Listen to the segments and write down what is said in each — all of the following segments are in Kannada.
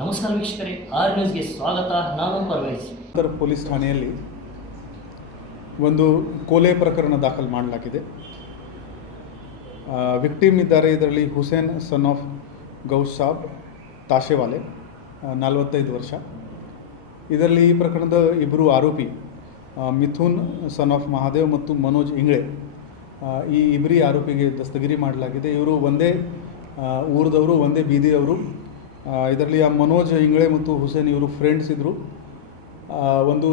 ನಮಸ್ಕಾರ ವೀಕ್ಷಕರೇ, ಆರ್ ನ್ಯೂಸ್ಗೆ ಸ್ವಾಗತ, ನಾನು ಪರ್ವೇಜ್. ಉತ್ತರ ಪೊಲೀಸ್ ಠಾಣೆಯಲ್ಲಿ ಒಂದು ಕೊಲೆ ಪ್ರಕರಣ ದಾಖಲು ಮಾಡಲಾಗಿದೆ. ವಿಕ್ಟಿಮ್ ಇದ್ದಾರೆ, ಇದರಲ್ಲಿ Hussain son of Gauss Sab, ತಾಶೆವಾಲೆ ನಲವತ್ತೈದು ವರ್ಷ. ಇದರಲ್ಲಿ ಈ ಪ್ರಕರಣದ ಇಬ್ಬರು ಆರೋಪಿ ಮಿಥುನ್ ಸನ್ ಆಫ್ ಮಹಾದೇವ್ ಮತ್ತು ಮನೋಜ್ ಇಂಗ್ಳೆ ಈ ಇಬ್ಬರಿ ಆರೋಪಿಗೆ ದಸ್ತಗಿರಿ ಮಾಡಲಾಗಿದೆ. ಇವರು ಒಂದೇ ಊರದವರು, ಒಂದೇ ಬೀದಿಯವರು. ಇದರಲ್ಲಿ ಆ ಮನೋಜ್ ಇಂಗ್ಳೆ ಮತ್ತು ಹುಸೇನ್ ಇವರು ಫ್ರೆಂಡ್ಸ್ ಇದ್ದರು ಒಂದು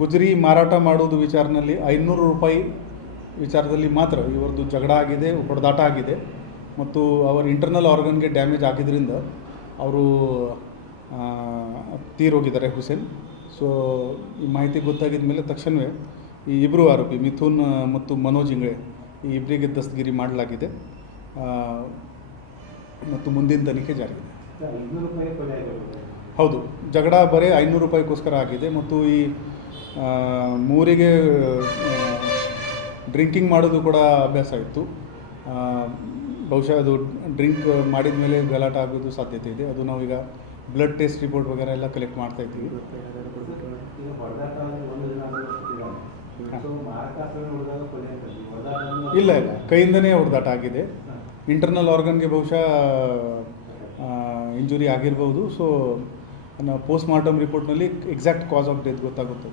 ಗುಜರಿ ಮಾರಾಟ ಮಾಡೋದು ವಿಚಾರದಲ್ಲಿ ಐನೂರು ರೂಪಾಯಿ ವಿಚಾರದಲ್ಲಿ ಮಾತ್ರ ಇವರದ್ದು ಜಗಳ ಆಗಿದೆ, ಹೊಡೆದಾಟ ಆಗಿದೆ. ಮತ್ತು ಅವರ ಇಂಟರ್ನಲ್ ಆರ್ಗನ್ಗೆ ಡ್ಯಾಮೇಜ್ ಆಗಿದ್ದರಿಂದ ಅವರು ತೀರೋಗಿದ್ದಾರೆ ಹುಸೇನ್. ಸೊ ಈ ಮಾಹಿತಿ ಗೊತ್ತಾಗಿದ ಮೇಲೆ ತಕ್ಷಣವೇ ಈ ಇಬ್ಬರು ಆರೋಪಿ, ಮಿಥುನ್ ಮತ್ತು ಮನೋಜ್ ಇಂಗ್ಳೆ ಈ ಇಬ್ಬರಿಗೆ ದಸ್ತಗಿರಿ ಮಾಡಲಾಗಿದೆ. ಮತ್ತು ಮುಂದಿನ ತನಿಖೆ ಜಾರಿಗಿದೆ ಹೌದು, ಜಗಳ ಬರೀ ಐನೂರು ರೂಪಾಯಿಗೋಸ್ಕರ ಆಗಿದೆ ಮತ್ತು ಈ ಮೂರಿಗೆ ಡ್ರಿಂಕಿಂಗ್ ಮಾಡೋದು ಕೂಡ ಅಭ್ಯಾಸ ಇತ್ತು. ಬಹುಶಃ ಅದು ಡ್ರಿಂಕ್ ಮಾಡಿದ ಮೇಲೆ ಗಲಾಟೆ ಆಗೋದು ಸಾಧ್ಯತೆ ಇದೆ. ಅದು ನಾವೀಗ ಬ್ಲಡ್ ಟೆಸ್ಟ್ ರಿಪೋರ್ಟ್ ವಗೇರೆ ಎಲ್ಲ ಕಲೆಕ್ಟ್ ಮಾಡ್ತಾ ಇದ್ದೀವಿ. ಇಲ್ಲ ಇಲ್ಲ. ಕೈಯಿಂದನೇ ಹೊಡೆದಾಟ ಆಗಿದೆ. ಇಂಟರ್ನಲ್ ಆರ್ಗನ್ಗೆ ಬಹುಶಃ ಇಂಜುರಿ ಆಗಿರ್ಬೋದು. ಸೊ ಪೋಸ್ಟ್ ಮಾರ್ಟಮ್ ರಿಪೋರ್ಟ್ನಲ್ಲಿ ಎಕ್ಸಾಕ್ಟ್ ಕಾಸ್ ಆಫ್ ಡೆತ್ ಗೊತ್ತಾಗುತ್ತದೆ.